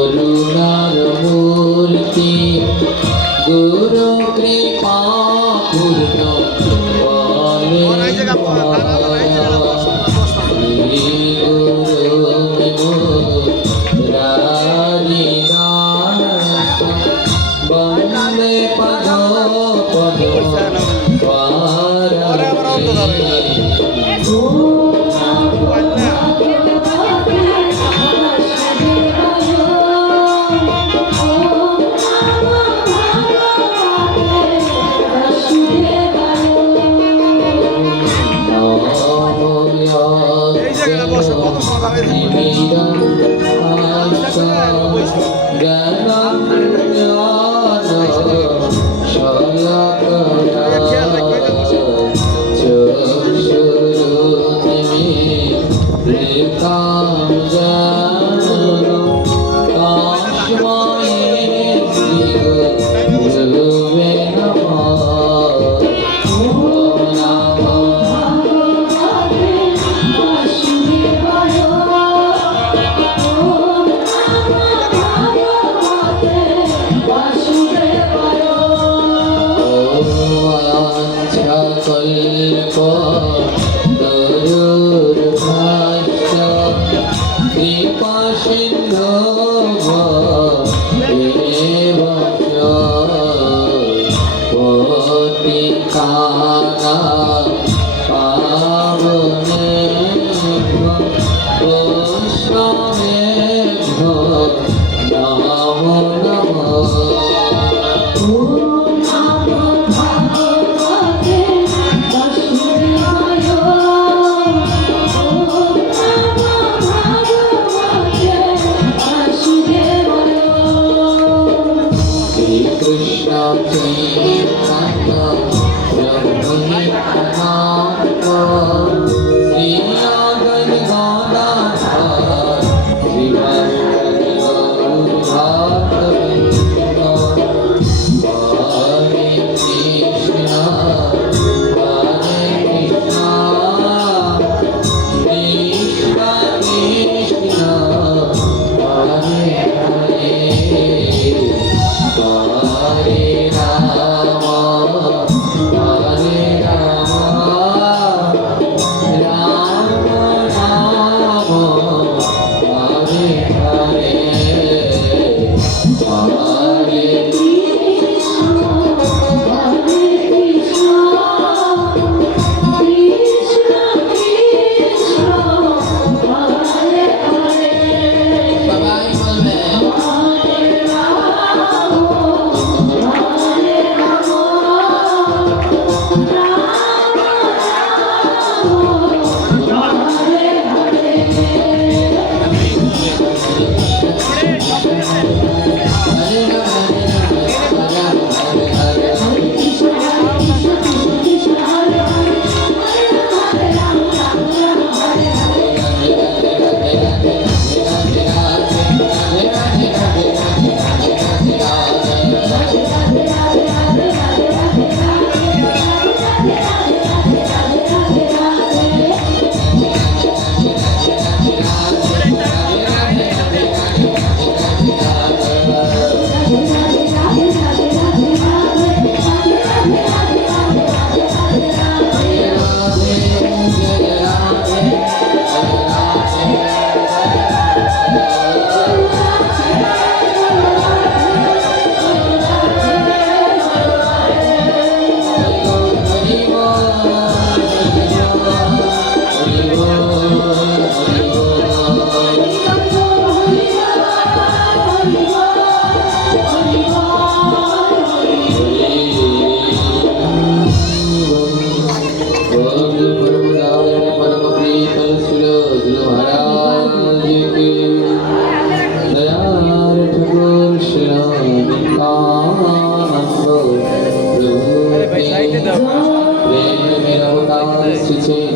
করুণার মূর্তি গুরু কৃপা পূর্ণ বন্দে পদ পদ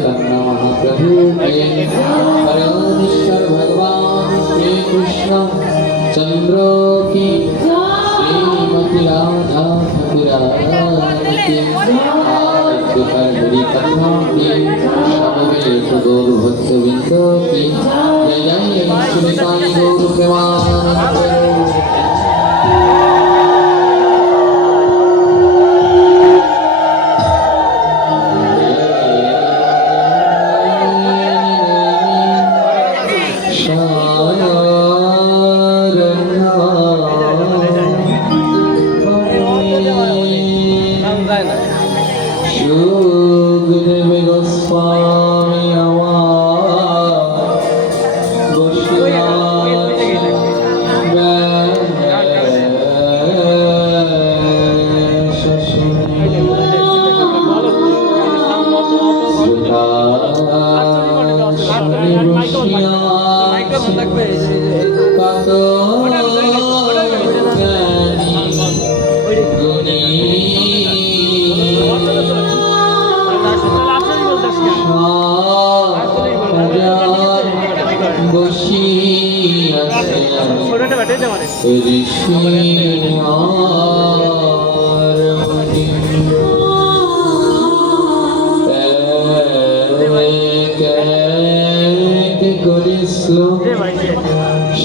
कन्ना महाप्रभु के परमेश्वर भगवान श्री कृष्ण चंद्र की श्रीमती राधा ठाकुरानी की हरि कथा की समवेत गौर भक्तवृंद की जय जय श्री साई गौर प्रेमानंद।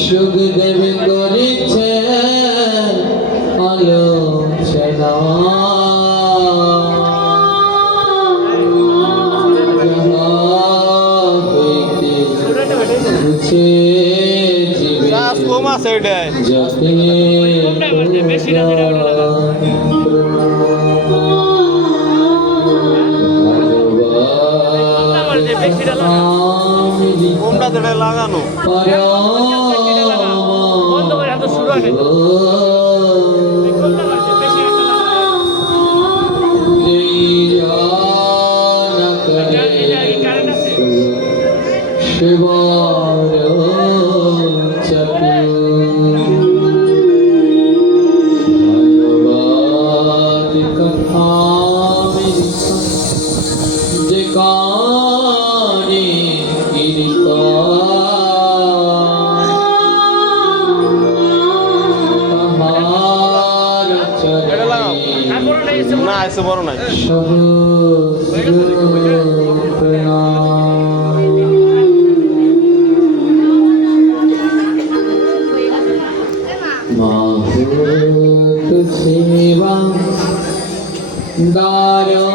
সুখদেব করেছে আলোচনা লাগানো বড় নাই সেবা দারো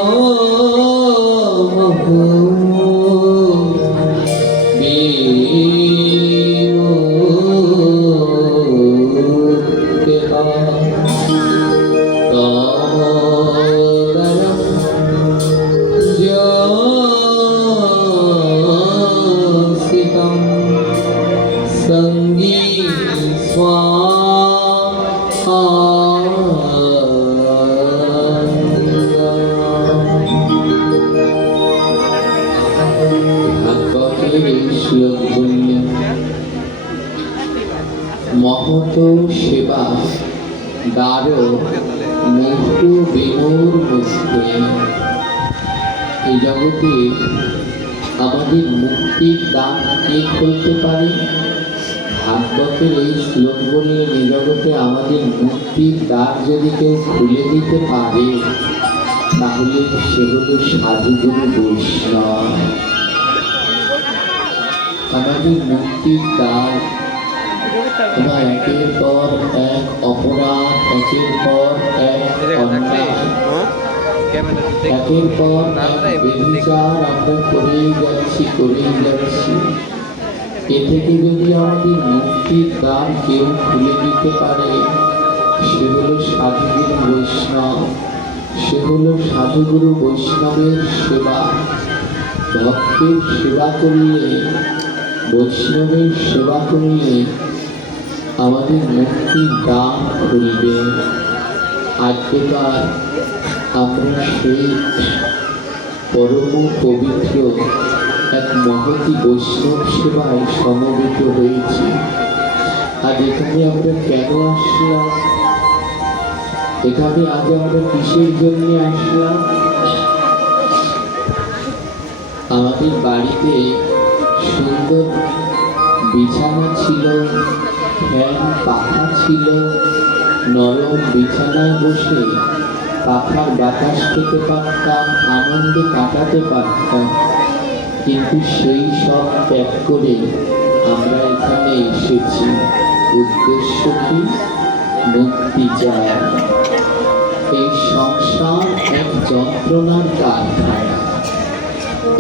মহত সেবা দারো মুক্ত বিমূর মুক্তি। এই জগতে আমাদের মুক্তির দ্বার কে খুলতে পারে? ভাগবতের এই শ্লোক বললে এই জগতে আমাদের মুক্তির দ্বার যদি কেউ খুলে দিতে পারে তাহলে সে হলো সাধুগুরু বৈষ্ণব। আমাদের মুক্তির দ্বার তোমার একের পর এক অপরাধ, একের পর এক অন্যায়, একের পর এক ব্যভিচার আমরা করেই যাচ্ছি। এ থেকে যদি আমাদের মুক্তির দ্বার কেউ খুলে দিতে পারে সে হলো সাধুগুরু বৈষ্ণব। সে হলো সাধুগুরু বৈষ্ণবের সেবা। ভক্তের সেবা করলে, বৈষ্ণবের সেবা করলে আমাদের মুক্তির দ্বার খুলবে। আজকেকার আমরা সেই পরম পবিত্র এক মহতী বৈষ্ণব সেবায় সমবেত হয়েছি। আর এখানে আমরা কেন আসলাম? এখানে আজ আমরা কিসের জন্য আসলাম? আমাদের বাড়িতে সুন্দর বিছানা ছিল, ফ্যান পাখা ছিল, নরম বিছানায় বসে পাখার বাতাস খেতে পারতাম, আনন্দে কাটাতে পারতাম। কিন্তু সেই সব ত্যাগ করে আমরা এখানে এসেছি। উদ্দেশ্য কি? মুক্তি চাই। এই সংসার এক যন্ত্রণার কারখানা।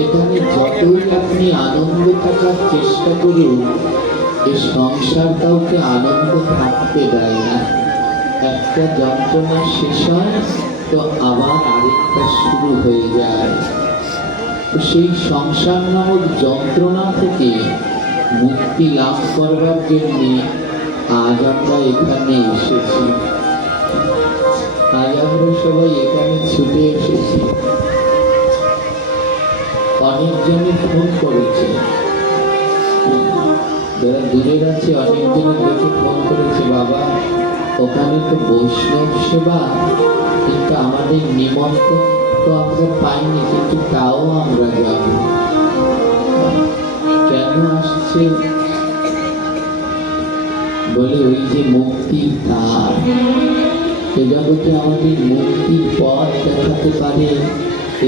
এখানে যতই আপনি আনন্দে থাকার চেষ্টা করুন, এই সংসার কাউকে আনন্দে থাকতে দেয় না। একটা যন্ত্রণা শেষ হয় তো আবার আরেকটা শুরু হয়ে যায়। তো সেই সংসার নামক যন্ত্রণা থেকে মুক্তি লাভ করবার জন্য আজ আমরা এখানে এসেছি। আজ আমরা সবাই এখানে ছুটে এসেছি। অনেকজনে ফোন করেছে, যারা দূরের আছে অনেকজনে দেখে ফোন করেছে, বাবা ওখানে তো বৈষ্ণব সেবা, কিন্তু আমাদের নিমন্ত্রণ তো আমরা পাইনি, কিন্তু তাও আমরা যাব। কেন আসছে? বলে ওই যে মুক্তির দ্বার, এ জগতে আমাদের মুক্তির পথ দেখাতে পারে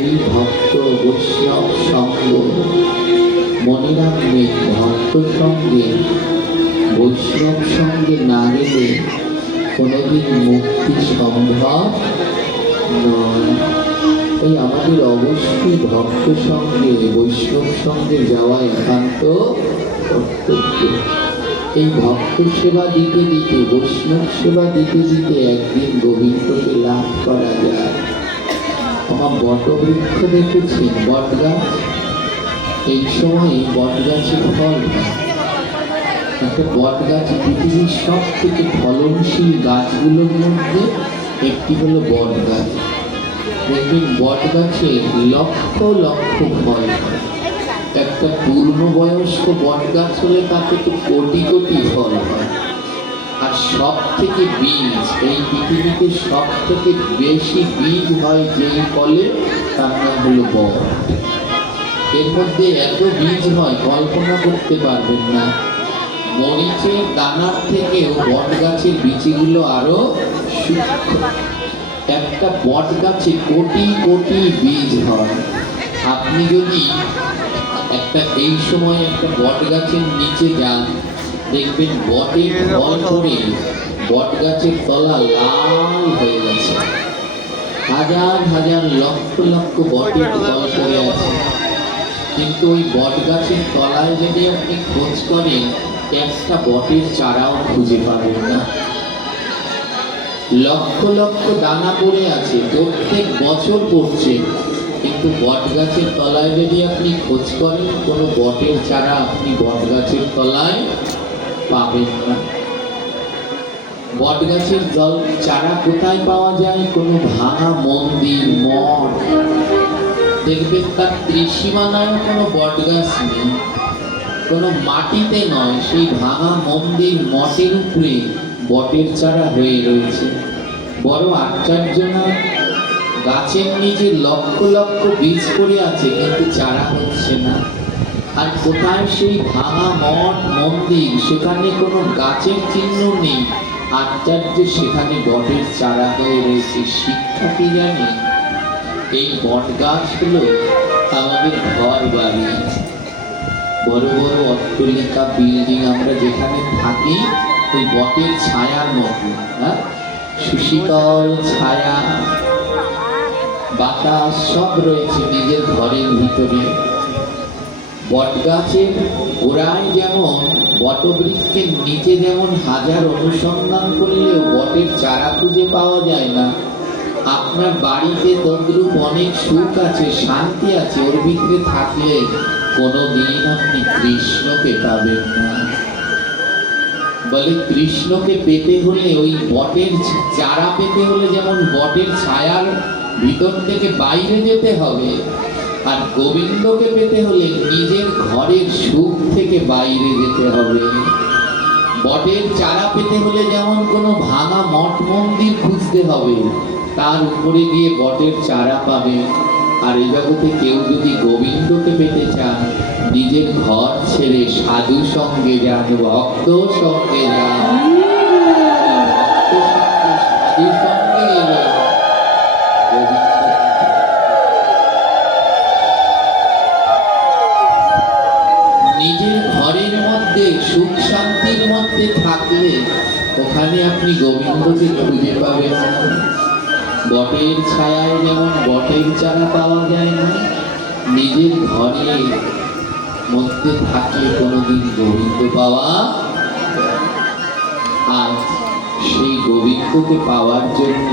এই ভক্ত বৈষ্ণব সঙ্গ। মনে রাখবেন, ভক্ত সঙ্গে বৈষ্ণব সঙ্গে না গেলে কোনোদিন মুক্তি সম্ভব নয়। তাই আমাদের অবশ্যই ভক্ত সঙ্গে বৈষ্ণব সঙ্গে যাওয়া একান্ত কর্তব্য। এই ভক্ত সেবা দিতে দিতে, বৈষ্ণব সেবা দিতে দিতে একদিন গোবিন্দকে লাভ করা যায়। আমার বটবৃক্ষ দেখেছেন, বট গাছ, এই সময় বট গাছে ফল হয়। একটা বট গাছ পৃথিবীর সব থেকে ফলনশীল গাছগুলোর মধ্যে একটি হলো বট গাছ। দেখবেন বট গাছে লক্ষ লক্ষ ফল হয়। একটা পূর্ণবয়স্ক বট গাছ হলে তাতে তো কোটি কোটি ফল হয়। আর সব থেকে বীজ, এই পৃথিবীতে সব থেকে বেশি বীজ হয় যেই ফলে, তার নাম হলো বট। এর মধ্যে এত বীজ হয় কল্পনা করতে পারবেন না। মরিচের দানার থেকেও বট গাছের বীজগুলো আরো সূক্ষ্ম। একটা বট গাছে কোটি কোটি বীজ হয়। আপনি যদি এই সময় একটা বট গাছের নিচে যান, দেখবেন বটের ফল পড়ে বট গাছের তলা লাল হয়ে গেছে। হাজার হাজার লক্ষ লক্ষ বটের ফল পড়ে আছে, কিন্তু ওই বট গাছের তলায় যদি আপনি খোঁজ করেন, একটা বটের চারাও খুঁজে পাবেন না। লক্ষ লক্ষ দানা পড়ে আছে, প্রত্যেক বছর পড়ছে, কিন্তু বট গাছের তলায় যদি আপনি খোঁজ করেন, কোনো বটের চারা আপনি বট গাছের তলায় পাবেন না। বট গাছের চারা কোথায় পাওয়া যায়? কোনো ভাঙা মন্দির, মঠ, দেখবেন তার ত্রিসীমানায় কোনো বট গাছ নেই, কোনো মাটিতে নয়, সেই ভাঙা মন্দির মঠের উপরে বটের চারা হয়ে রয়েছে। বড় আশ্চর্য না? গাছের নিচে লক্ষ লক্ষ বীজ পড়ে আছে, কিন্তু চারা হচ্ছে না। আর কোথায় সেই ভাঙা মঠ মন্দির, সেখানে কোনো গাছের চিহ্ন নেই, আশ্চর্য, সেখানে বটের চারা হয়ে রয়েছে। শিক্ষা কি জানি? এই বট গাছ হলো আমাদের ঘর বাড়ি, বড় বড় অট্টালিকা, বিল্ডিং, আমরা যেখানে থাকি ওই বটের ছায়ার মতো, হ্যাঁ, সুশীতল ছায়া, বাতাস সব রয়েছে নিজের ঘরের ভিতরে। বট গাছের গোড়ায় যেমন, বটবৃক্ষের নিচে যেমন হাজার অনুসন্ধান করলেও বটের চারা খুঁজে পাওয়া যায় না, আপনার বাড়িতে তদ্রূপ অনেক সুখ আছে, শান্তি আছে, ওর ভিতরে থাকলে কোনোদিন আপনি কৃষ্ণকে পাবেন না। বলে কৃষ্ণকে পেতে হলে, ওই বটের চারা পেতে হলে যেমন বটের ছায়ার ভিতর থেকে বাইরে যেতে হবে, আর গোবিন্দকে পেতে হলে নিজের ঘরের সুখ থেকে বাইরে যেতে হবে। বটের চারা পেতে হলে যেমন কোনো ভাঙা মঠ মন্দির খুঁজতে হবে, তার উপরে গিয়ে বটের চারা পাবে। আর এই জগতে কেউ যদি গোবিন্দকে পেতে চান, নিজের ঘর ছেড়ে সাধু সঙ্গে যান, ভক্ত সঙ্গে যান। সাধু সঙ্গে গেলে গোবিন্দ। নিজের ঘরের মধ্যে সুখ শান্তির মধ্যে থাকলে ওখানে আপনি গোবিন্দকে খুঁজে পাবেন না। বটের ছায়ায় যেমন বটের চারা পাওয়া যায় না, নিজের ঘরের মধ্যে থাকলে কোনোদিন গোবিন্দ পাওয়া। আর সেই গোবিন্দকে পাওয়ার জন্য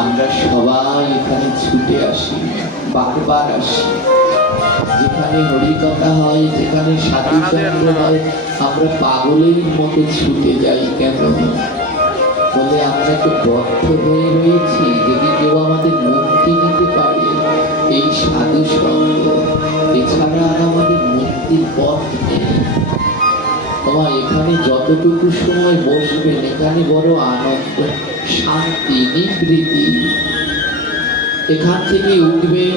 আমরা সবাই এখানে ছুটে আসি, বারবার আসি। যেখানে হরিকথা হয়, যেখানে সাধু সঙ্গ হয়, আমরা পাগলের মতো ছুটে যাই। কেন? বলে আমরা তো বদ্ধ হয়ে রয়েছি। যদি কেউ আমাদের মুক্তি দিতে পারে, এই সাধু সঙ্গ, এছাড়া আর আমাদের মুক্তির পথ নেই। তোমার এখানে যতটুকু সময় বসবেন, এখানে বড় আনন্দ, শান্তি, নিবৃত্তি। এখান থেকে উঠবেন,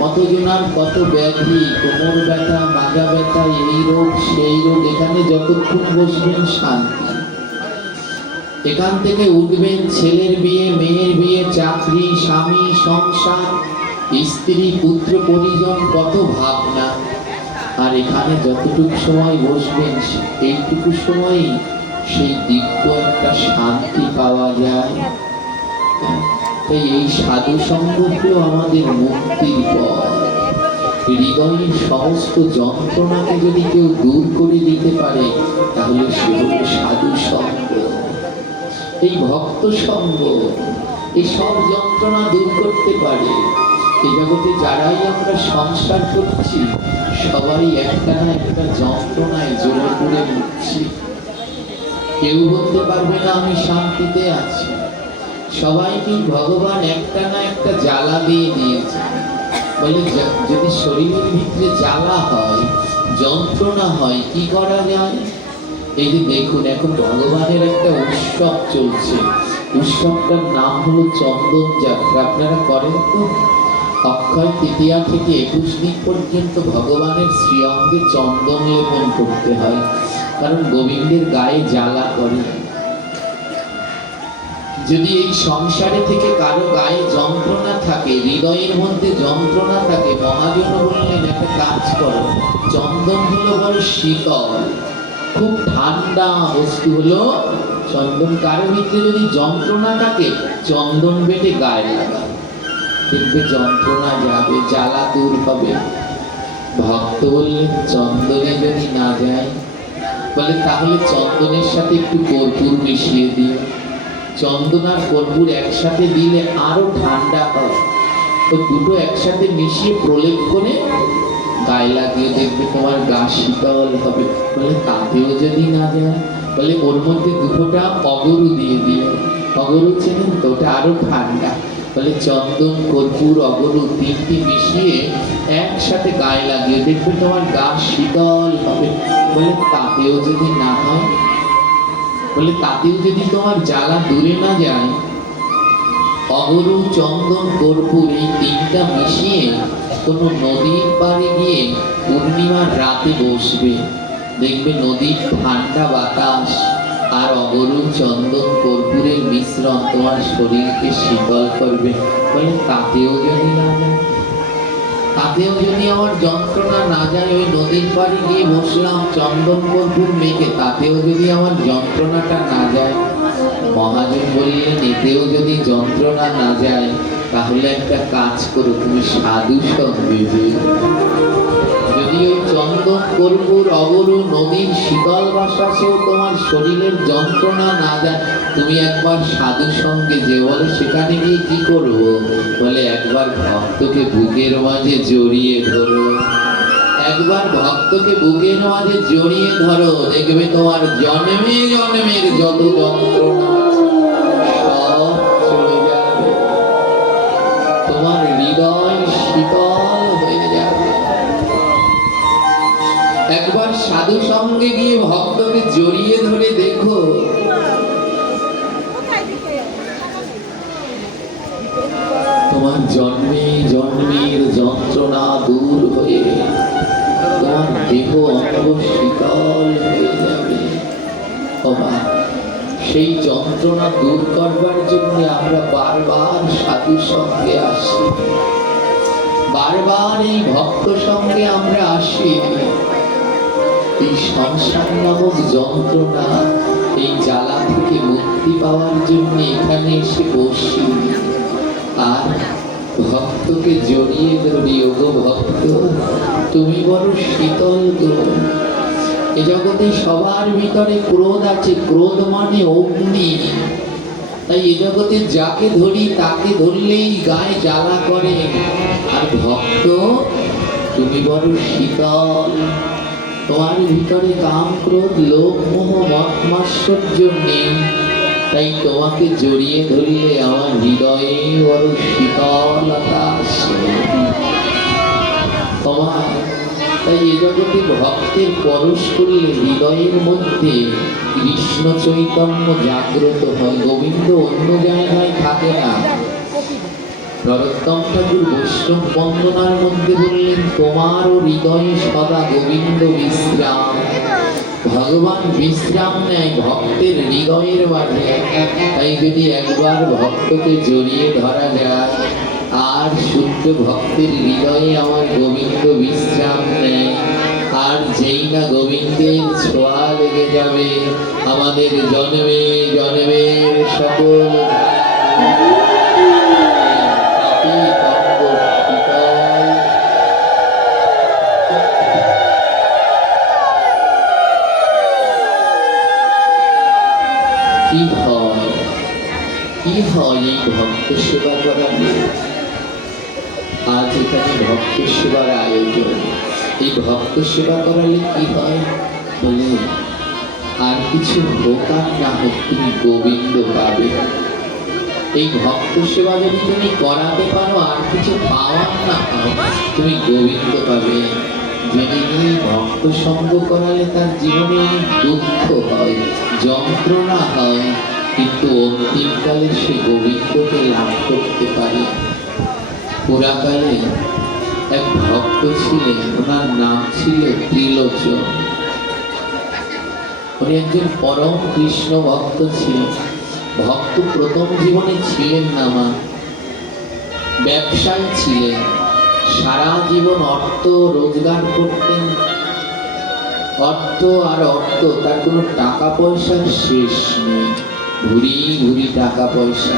কতজনার কত ব্যাধি, কোমর ব্যথা, মাজা ব্যথা, এই রোগ সেই রোগ, এখানে যতক্ষণ বসবেন শান্তি। এখান থেকে উঠবেন, ছেলের বিয়ে, মেয়ের বিয়ে, চাকরি, স্বামী, সংসার, স্ত্রী, পুত্র, পরিজন, কত ভাবনা। আর এখানে যতটুকু সময় বসবেন, এইটুকু সময়ই সেই দিব্য একটা শান্তি পাওয়া যায়। তাই এই সাধু সঙ্গটিও আমাদের মুক্তির পথ। হৃদয়ের সমস্ত যন্ত্রণাকে যদি কেউ দূর করে দিতে পারে, তাহলে সে হল সাধু সঙ্গ। এই ভক্ত সঙ্গ এই সব যন্ত্রণা দূর করতে পারে। এই জগতে যারাই আমরা সংসার করছি, সবাই একটা না একটা যন্ত্রণায় জ্বলে পুড়ে উঠছি। কেউ বলতে পারবে না আমি শান্তিতে আছি। সবাইকে ভগবান একটা না একটা জ্বালা দিয়ে দিয়েছে। বলে যদি শরীরের ভিতরে জ্বালা হয়, যন্ত্রণা হয়, কি করা যায়? এই যে দেখুন, এখন ভগবানের একটা উৎসব চলছে। উৎসবটার নাম হলো চন্দন যাত্রা। আপনারা করেন তো? অক্ষয় তৃতীয়া থেকে 21 দিন পর্যন্ত ভগবানের শ্রীঅঙ্গে চন্দন লেপন করতে হয়, কারণ গোবিন্দের গায়ে জ্বালা করে। যদি এই সংসারে থেকে কারো গায়ে যন্ত্রণা থাকে, হৃদয়ের মধ্যে যন্ত্রণা থাকে, মহাজন বললেন একটা কাজ করো, চন্দন হলো বড় শীতল, খুব ঠান্ডা বস্তু হলো চন্দন। কারো ভিতরে যদি যন্ত্রণা থাকে, চন্দন বেটে গায়ে লাগা, দেখবে যন্ত্রণা যাবে, জ্বালা দূর হবে। ভক্ত বললেন চন্দনে যদি না যায়, বলে তাহলে চন্দনের সাথে একটু কর্পূর মিশিয়ে দিও। চন্দন আর কর্পূর একসাথে দিলে আরো ঠান্ডা হয়। তো দুটো একসাথে মিশিয়ে প্রলেপ করে গায়ে লাগিয়ে দেখবে তোমার গা শীতল হবে। বলে তাতেও যদি না যায়, বলে ওর মধ্যে দুটোটা অগরু দিয়ে দিও। অগরু চেনেন তো? ওটা আরো ঠান্ডা। বলে চন্দন, কর্পূর, অগরু তিনটি মিশিয়ে একসাথে গায়ে লাগিয়ে দেখবে তোমার গা শীতল হবে। বলে তাতেও যদি না হয়, বলে তাতেও যদি তোমার জ্বালা দূরে না যায়, অগরু, চন্দন, কর্পূর এই তিনটা মিশিয়ে কোনো নদীর পাড়ে গিয়ে পূর্ণিমার রাতে বসবে। দেখবে নদীর ঠান্ডা বাতাস আর অগরু, চন্দন, কর্পূরের মিশ্রণ তোমার শরীরকে শীতল করবে। বলে তাতেও যদি না যায়, তাতেও যদি আমার যন্ত্রণা না যায়, ওই নদীর পাড়ে গিয়ে বসলাম চন্দন কর্পূর মেখে, তাতেও যদি আমার যন্ত্রণাটা না যায়। মহাজন বললেন এতেও যদি যন্ত্রণা না যায়, তাহলে একটা কাজ করো, তুমি সাধু সঙ্গে যেও। যদি ওই চন্দন, কর্পূর, অগরু, নদীর শীতল বাতাসেও তোমার শরীরের যন্ত্রণা না যায়, তুমি একবার সাধু সঙ্গে যে। বলে সেখানে গিয়ে কি করবো? বলে একবার ভক্তকে বুকের মাঝে জড়িয়ে ধরো। একবার ভক্তকে বুকের মাঝে জড়িয়ে ধরো, দেখবে তোমার জন্মে জন্মের যত যন্ত্রণা সব চলে যাবে। তোমার হৃদয় শীতল হয়ে যাবে। একবার সাধু সঙ্গে গিয়ে ভক্তকে জড়িয়ে ধরে দেখো, তোমার জন্মে জন্মে সেই যন্ত্রণা দূর করবার জন্য আমরা বারবার সাধু সঙ্গে আসি, বারবার এই ভক্ত সঙ্গে আমরা আসি। এই সংসার নামক যন্ত্রণা, এই জ্বালা থেকে মুক্তি পাওয়ার জন্য এখানে এসে বসি আর ভক্তকে জড়িয়ে ধরি। ওগো ভক্ত, তুমি বড় শীতল গো। এ জগতে সবার ভিতরে ক্রোধ আছে, ক্রোধ মানে অগ্নি। তাই এ জগতে যাকে ধরি তাকে ধরলেই গায়ে জ্বালা করে। আর ভক্ত, তুমি বড় শীতল, তোমার ভিতরে কাম ক্রোধ লোভ মোহ মত মাৎসর্য নেই। তাই তোমাকে জড়িয়ে ধরলে আমার হৃদয়ে বড় শীতলতা আসে। তোমার তাই এ জগতে ভক্তের পরশ করলে হৃদয়ের মধ্যে কৃষ্ণ চৈতন্য জাগ্রত হয়। গোবিন্দ অন্য জায়গায় থাকে না। নরোত্তম ঠাকুর বৈষ্ণব বন্দনার মধ্যে বললেন, তোমারও হৃদয়ে সদা গোবিন্দ বিশ্রাম। ভগবান বিশ্রাম নেয় ভক্তের হৃদয়ের মাঝে। তাই যদি একবার ভক্তকে জড়িয়ে ধরা যায় আর শুদ্ধ ভক্তের হৃদয়ে আমার গোবিন্দ বিশ্রাম নেয়, আর যেই না গোবিন্দের ছোঁয়া লেগে যাবে, আমাদের জন্মে জন্মের সকল কি হয় এই ভক্ত সেবা করালে। আজ এখানে ভক্ত সেবার আয়োজন। এই ভক্ত সেবা করালে কি হয় বলে, আর কিছু হোক আর না হোক তুমি গোবিন্দ পাবে। এই ভক্ত সেবা যদি তুমি করাতে পারো, আর কিছু পাওয়ার না পাও, তুমি গোবিন্দ পাবে। যিনি ভক্ত সঙ্গ করালে তার জীবনে অনেক দুঃখ হয়, যন্ত্রণা হয়, কিন্তু অন্তিমকালে সে গোবিন্দকে লাভ করতে পারে। পুরাকালে এক ভক্ত ছিলেন, ওনার নাম ছিল ত্রিলোচন। উনি একজন পরম কৃষ্ণ ভক্ত ছিলেন। ভক্ত প্রথম জীবনে ছিলেন না মা, ব্যবসায়ী ছিলেন। সারা জীবন অর্থ রোজগার করতেন, অর্থ আর অর্থ, তার কোনো টাকা পয়সার শেষ নেই। ভুরি ভুরি টাকা পয়সা,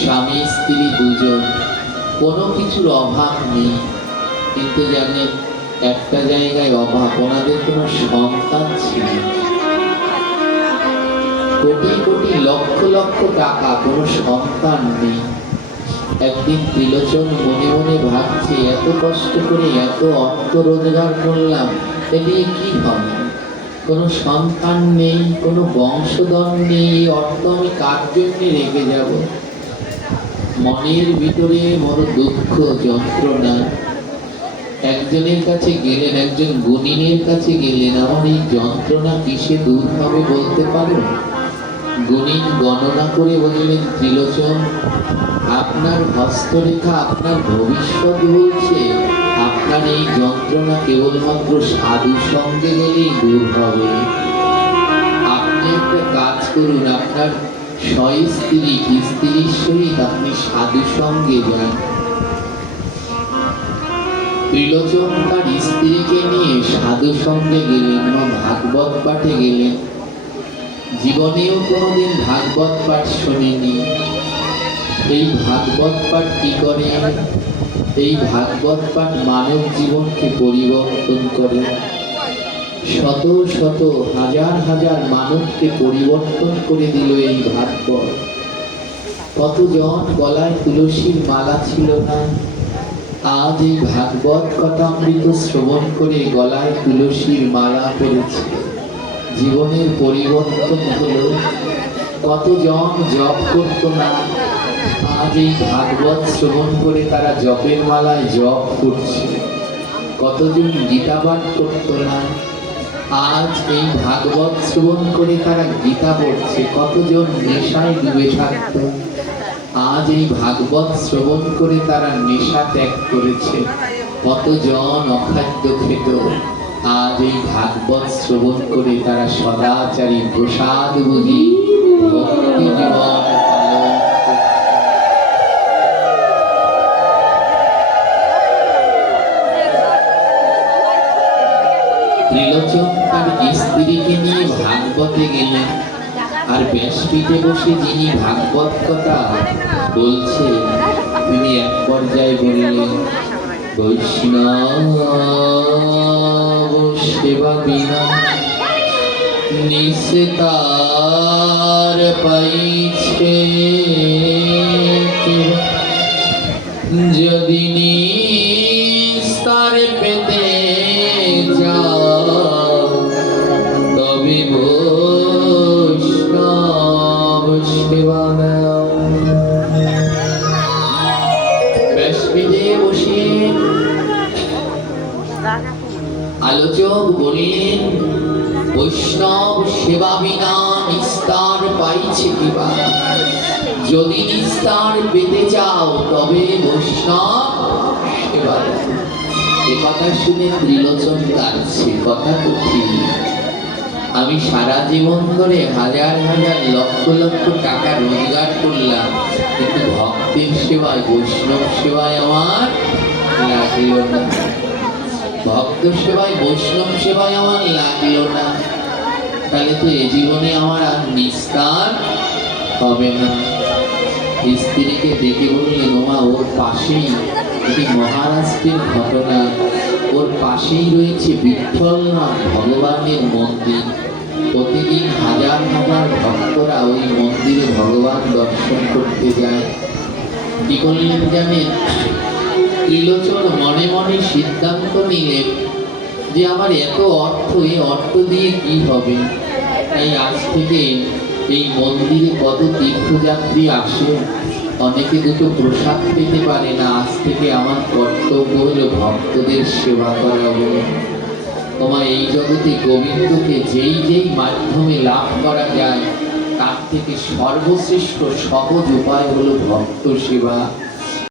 স্বামী স্ত্রী দুজন, কোনো কিছুর অভাব নেই। কিন্তু জানেন একটা জায়গায় অভাব, ওনাদের কোনো সন্তান ছিল। কোটি কোটি লক্ষ লক্ষ টাকা, কোনো সন্তান নেই। একদিন ত্রিলোচন মনে মনে ভাবছে, এত কষ্ট করে এত অর্থ রোজগার করলাম, এতে কি হবে? কোনো সন্তান নেই, কোনো বংশধর নেই, এই অর্থ আমি কার জন্য রেখে যাব? মনের ভিতরে বড় দুঃখ যন্ত্রণা। একজনের কাছে গেলেন, একজন গুণিনের কাছে গেলেন, আমার এই যন্ত্রণা কিসে দূর হবে বলতে পারো? গুণিন গণনা করে বললেন, ত্রিলোচন, আপনার হস্তরেখা আপনার ভবিষ্যৎ বলছে আপনার এই যন্ত্রণা কেবলমাত্র সাধু সঙ্গে গেলেই দূর হবে। আপনি একটা কাজ করুন, আপনার স্ত্রীর সহিত আপনি সাধু সঙ্গে যান। ত্রিলোচন তার স্ত্রীকে নিয়ে সাধু সঙ্গে গেলেন, ভাগবত পাঠে গেলেন। জীবনেও কোনোদিন ভাগবত পাঠ শোনেনি। এই ভাগবত পাঠ কি করে? এই ভাগবত পাঠ মানব জীবনকে পরিবর্তন করে। শত শত হাজার হাজার মানবকে পরিবর্তন করে দিল এই ভাগবত। কতজন গলায় তুলসীর মালা ছিল না, আজ এই ভাগবত কথামৃত শ্রবণ করে গলায় তুলসীর মালা পড়েছে, জীবনের পরিবর্তন হলো। কতজন জপ করতো না, আজ এই ভাগবত শ্রবণ করে তারা জপের মালায় জপ করছে। কতজন গীতা পাঠ করতো না, আজ এই ভাগবত শ্রবণ করে তারা গীতা পড়ছে। কতজন নেশায় ডুবে থাকত, আজ এই ভাগবত শ্রবণ করে তারা নেশা ত্যাগ করেছে। কতজন অখাদ্য খেত, আজ এই ভাগবত শ্রবণ করে তারা সদাচারী প্রসাদ বুঝি ভক্তি জীবন পালন ত্রিলোচন তার স্ত্রীকে নিয়ে ভাগবতে গেলেন, আর ব্যাসপীঠে বসে যিনি ভাগবত কথা বলছে তিনি এক পর্যায়ে বললেন, বৈষ্ণব সেবা বিনা নিস্তার পাইছে, যদি নিস্তার পেতে যাও তবে বৈষ্ণব সেবা নাও। ব্যাসপীঠে বসে আলোচক বললেন, বৈষ্ণব সেবা বিনা নিস্তার পাইছে কিবা, যদি নিস্তার পেতে চাও তবে বৈষ্ণব সেবা। এ কথা শুনে ত্রিলোচন কাঁদছে, কথা তো ঠিক। আমি সারা জীবন ধরে হাজার হাজার লক্ষ লক্ষ টাকা রোজগার করলাম, কিন্তু ভক্তের সেবায় বৈষ্ণব সেবায় আমার লাগলো না। ভক্ত সেবায় বৈষ্ণব সেবায় আমার লাগলো না, তাহলে তো এ জীবনে আমার আর নিস্তার হবে না। স্ত্রীকে ডেকে বললেন, ওমা ওর পাশেই, এটি মহারাষ্ট্রের ঘটনা, ওর পাশেই রয়েছে বিঠ্ঠলনাথ ভগবানের মন্দির। প্রতিদিন হাজার হাজার ভক্তরা ওই মন্দিরে ভগবান দর্শন করতে যায়। কি করলেন জানেন? ত্রিলোচন মনে মনে সিদ্ধান্ত নিলেন যে আমার এত অর্থ, এই অর্থ দিয়ে কি হবে, তাই আজ থেকে এই মন্দিরে কত তীর্থযাত্রী আসে, অনেকে দুটো প্রসাদ পেতে পারে না, আজ থেকে আমার কর্তব্য হলো ভক্তদের সেবা করা। বলে তোমার এই জগতে গোবিন্দকে যেই যেই মাধ্যমে লাভ করা যায় তার থেকে সর্বশ্রেষ্ঠ সহজ উপায় হলো ভক্ত সেবা।